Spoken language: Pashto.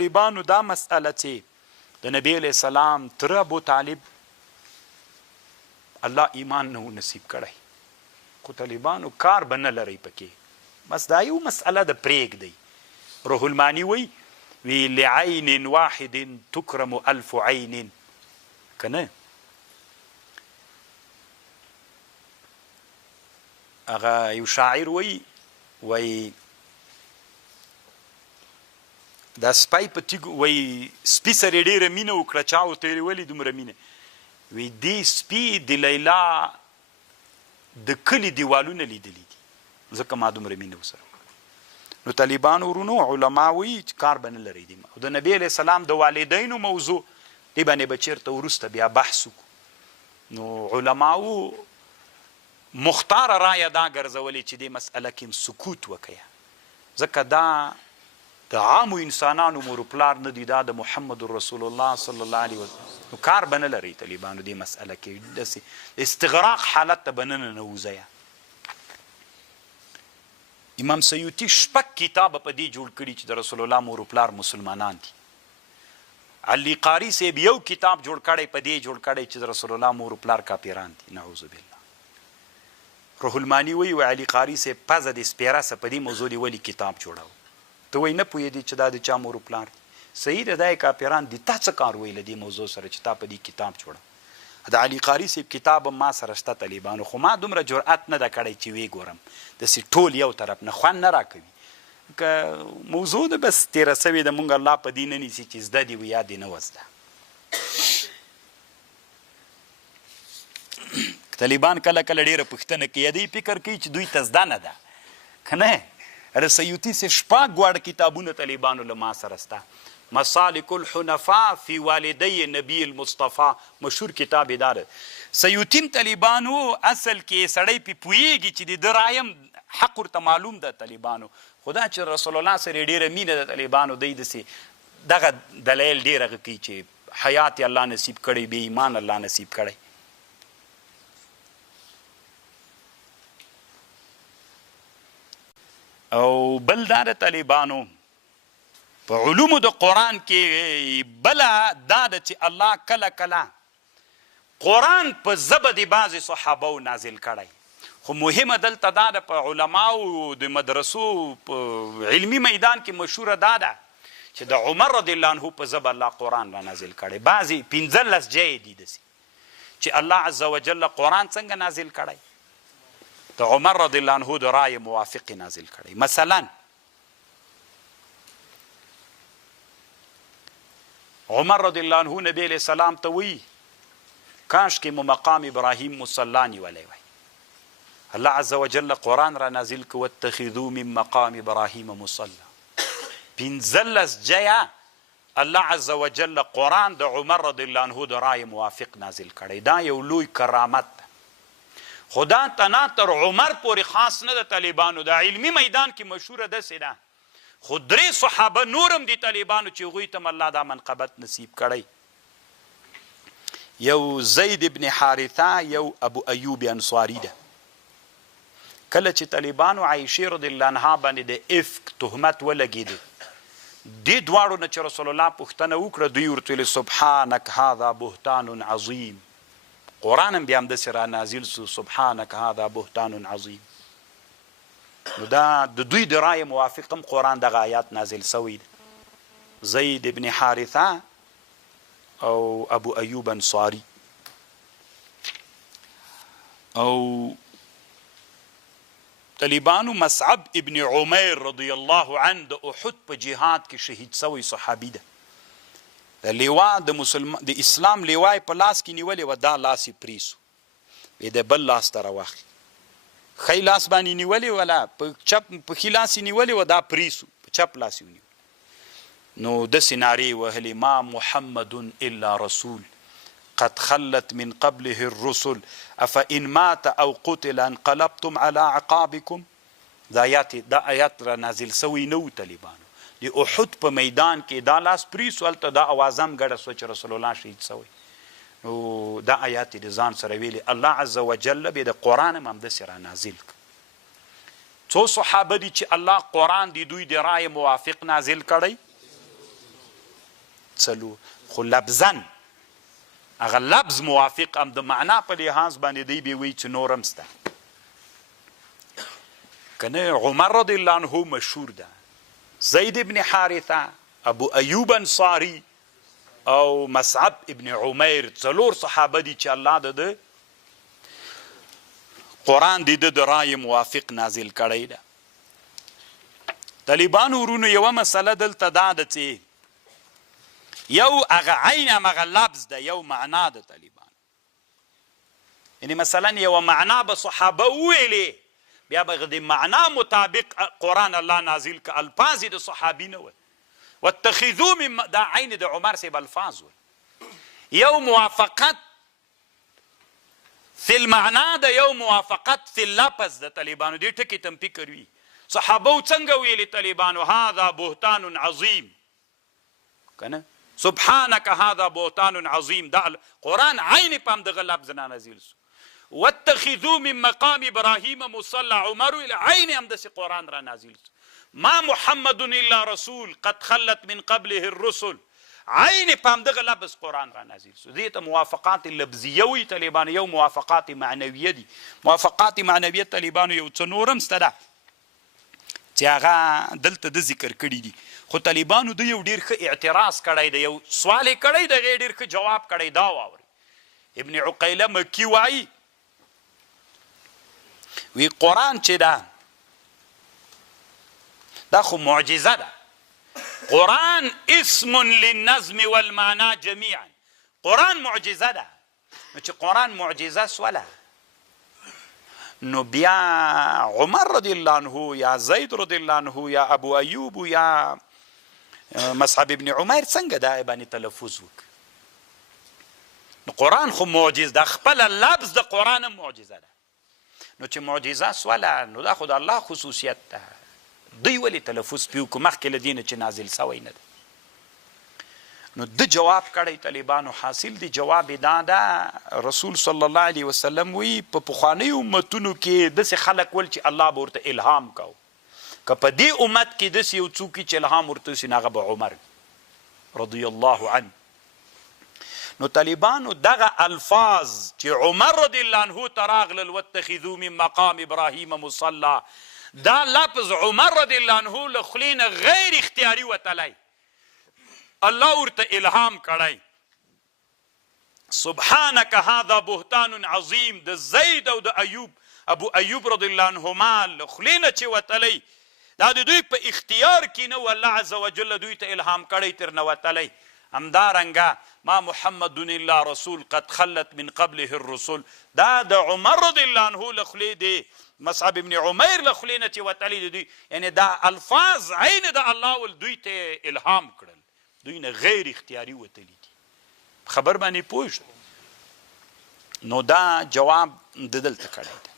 طالبانو دا مسئله چې د نبی علیه السلام تر ابو طالب الله ایمان نه نصیب کړی خو طالبانو کار به نه لرئ پکې بس دا یو مسئله د پرېږدئ روح المانی وی لعین واحد تکرم الف عین که نه هغه یو شاعر وی دا سپی په تیږو وی سپي سره ډېره مینه وکړه چا ورته ویلې ولې دومره مینه وی دې سپي د لیلا د کلي دیوالونه لیدلي دي ځکه ما دومره مینه ورسره نو طالبان ورونو علما وی چې کار به نه لري دي او د نبی علیه السلام د والدینو موضوع دې باندې به چېرته وروسته بیا بحث وکړو نو علماو مختاره رایه دا ګرځولې چې دې مسئله کې سکوت وکړه ځکه دا د عامو انسانانو مور پلار نه دي دا د محمد رسول الله صلی الله علیه وسلم نو کار به نه لري طالبانو دې مسئله کې داسې استغراق حالت ته به نه ننوځئ امام سیوطي شپږ کتابه په دې جوړ کړي چې د رسول الله مور پلار مسلمانان دي علي قاري صاحب یو کتاب جوړ کړی په دې جوړ کړی چې د رسول الله مور پلار کافران دي نعوذ بالله روح المانی وی علي قاري صاحب پزه د سپیره سه په دې موضوع دی ولې کتاب جوړاو ته وایي نه پوهېدې چې دا د چا مور پلار دي صحیح ده دا یې کافران دي تا څه کار وی له دې موضوع سره چې تا په دې کتاب جوړه د علي قاري صاحب کتاب هم ما سره شته طالبانو خو ما دومره جرأت نه ده کړی چې ویې ګورم داسې ټول یو طرف نه خوند نه راکوي که موضوع ده بس تېره سوې ده مونږ الله په دې نه نیسي چې زده دي وي یا دې نه وزده طالبان کله کله ډېره پوښتنه کوي دوی فکر کوي چې دوی ته زده نه ده که نه سیوطي سے شپږ واړه کتابونه طالبانو له ما سره سته مسالک الحنفاء فی والدی نبی المصطفى مشهور کتاب دا ده سیوطي طالبانو اصل کې سړی پې پوهېږي چې د ده رایم حق ورته معلوم ده طالبانو خو دا چې رسول الله سره ډېره مینه ده طالبانو دی داسې دغه دلایل ډېر هغه کوي چې حیات الله نصیب کړی بې ایمان الله نصیب کړی او بل دا د طالبانو په علومو د قرآن کې بله دا ده چې الله کله کله قرآن په ژبه د بعضې صحابو نازل کړی خو مهمه دلته دا ده په علماو د مدرسو په علمي میدان کې مشهوره دا ده چې د عمر رضی الله عنه په ژبه الله قرآن را نازل کړی بعضې 15 ځایې دي داسې چې الله عز وجل قرآن څنګه نازل کړی د عمر رضی الله عنه د رای موافق نازل کړی مثلا عمر رضی الله عنه نبی علیہ السلام ته وی کاش کې مو مقام ابراهیم مصلا نیولی وی الله عز وجل قرآن را نازل که واتخذوا من مقام ابراهیم مصلا 15 ځایه الله عز وجل قرآن د عمر رضی الله عنه د رای موافق نازل کړی دا یو لوی کرامت خدا تنا تر عمر پورې خاص نه د طالبانو د علمي میدان کې مشهوره داسې ده خو 3 صحابه نورم دي طالبانو چې هغوی ته الله دا منقبت نصیب کړی یو زید ابن حارثه یو ابو ایوب انصاري ده کله چې طالبانو عایشې رضی الله عنها باندې د افک تهمت ولګېده دې دواړو نه چې رسول الله پوښتنه وکړه دوی ورته ویل سبحانک هذا بهتان عظیم قرآن هم بیا همداسې را نازل سو سبحانک هذا بهتان عظیم نو دا د دوی د رای موافق هم قرآن دغه آیات نازل سوی ده زید ابن حارثه او ابو ایوب انصاری او طالبانو مصعب ابن عمیر رضی الله عنه د احد په جهاد کې شهید سوی صحابي ده د لیوا د اسلام لیوای په لاس کې نیولې وه دا لاس یې پریسو وی د بل لاس ته راواخلي ښی لاس باندې نیولې ولا په ښي لاس یې نیولې وه دا پریسو په چپ لاس یې ونیو نو داسې نارې وهلې ما محمد الا رسول قد خلت من قبله الرسل افإن مات او قتل انقلبتم على عقابكم دا آیات را نازل سوی نو طالبانو د احد په میدان کې دا لاس پریسو هلته دا اوازه هم ګډه سوه چې رسول الله شهید سوی نو دا آیات د ځان سره ویلي الله عز وجل بیا د قرآن هم همداسې را نازل څو صحابه دي چې الله قرآن د دوی د رای موافق نازل کړی خو لفظن هغه لفظ موافق هم د معنا په لحاظ باندې دی به وایي چې نور هم سته کنه. عمر رضی الله عنه مشهور ده، زید ابن حارثه، ابو ایوب انصاری او مصعب ابن عمیر، څلور صحابه دي چې الله د قرآن د رای موافق نازل کړی ده. طالبانو ورونو یوه مسله دلته دا ده چې یو هغه عین همغه لفظ ده، یو معنا ده طالبانو. یعنی مثلا یوه معنا به صحابه وویلې، بیا به د معنا مطابق قرآن الله نازل که، الفاظ د صحابي نه وي. واتخذو من دا عین د عمر صاحب الفاظ وي. یو موافقت فی المعنا ده، یو موافقت فی اللفظ ده. طالبانو دې ټکي تم فکر وي. صحابه څنګه ویلي طالبانو؟ هذا بهتان عظیم کنه، سبحانك هذا بهتان عظیم. دا قرآن عین په همدغه لفظ نه نازل سو. واتخذوا من مقام ابراهیم مصلى، عمر ویل عین همداسې قرآن را نازل سو. ما محمد الا رسول قد خلت من قبله الرسل، عین په همدغه لفظ قرآن را نازل سو. دې ته موافقات لفظیه وي طالبانو، یو موافقات معنویه دي. موافقات معنویه طالبانو یو څه نور هم سته ده چې هغه دلته د ذکر کړي دي. خو طالبانو د یو ډېر ښه اعتراض کړی دی، یو سوال یې کړی دی، هغې ډېر ښه جواب کړی. دا واورئ، ابن عقیله مکی وایي وی قرآن چې ده دا خو معجزه ده. قرآن اسم للنظم والمعنى جميعا. قرآن معجزه ده. نو چې قرآن معجزه سوله، نو بیا عمر رضی الله عنه یا زید رضی الله عنه یا ابو ایوب یا مصعب ابن عمیر څنګه دا باندې تلفظ وک؟ نو قرآن خو معجز ده، خپل لفظ د قرآن هم معجزه ده. نو چې معجزه سوله، نو دا خو د الله خصوصیت ده. دوی ولې تلفظ پې وکړو مخکې له دې نه چې نازل سوی نه ده؟ نو د جواب کړی طالبانو حاصل دی جواب دا ده. رسول صلی الله علیه وسلم وی په پخوانیو امتونو کې داسې خلک ول چې الله به ورته الهام کو. که په دې امت کې داسې یو څوک چې الهام ورته وسي، نو هغه به عمر رضی الله عنه. نو طالبانو دغه الفاظ چې عمر رضی الله عنه ته راغلل، واتخذوا من مقام ابراهیم مصلی، دا لفظ عمر رضی الله عنه له خولې نه غیر اختیاري وتلی، الله ورته الهام کړی. سبحانك هذا بهتان عظیم د زید او د ایوب، ابو ایوب رضی الله عنهما له خولې نه چې وتلی، دا د دوی په اختیار کې نه و، الله عز وجل دوی ته الهام کړی تر نه وتلی. همدارنګه ما محمد الا رسول قد خلت من قبله الرسل، دا د عمر رضی الله عنه له خولې دی، مصعب ابن عمیر له خولې نه چې وتلی د دوی، یعنی دا الفاظ عین د الله ول دوی ته الهام کړل، دوی نه غیر اختیاري وتلی دي. خبر باندې پوه شو؟ نو دا جواب د دلته کړی دی.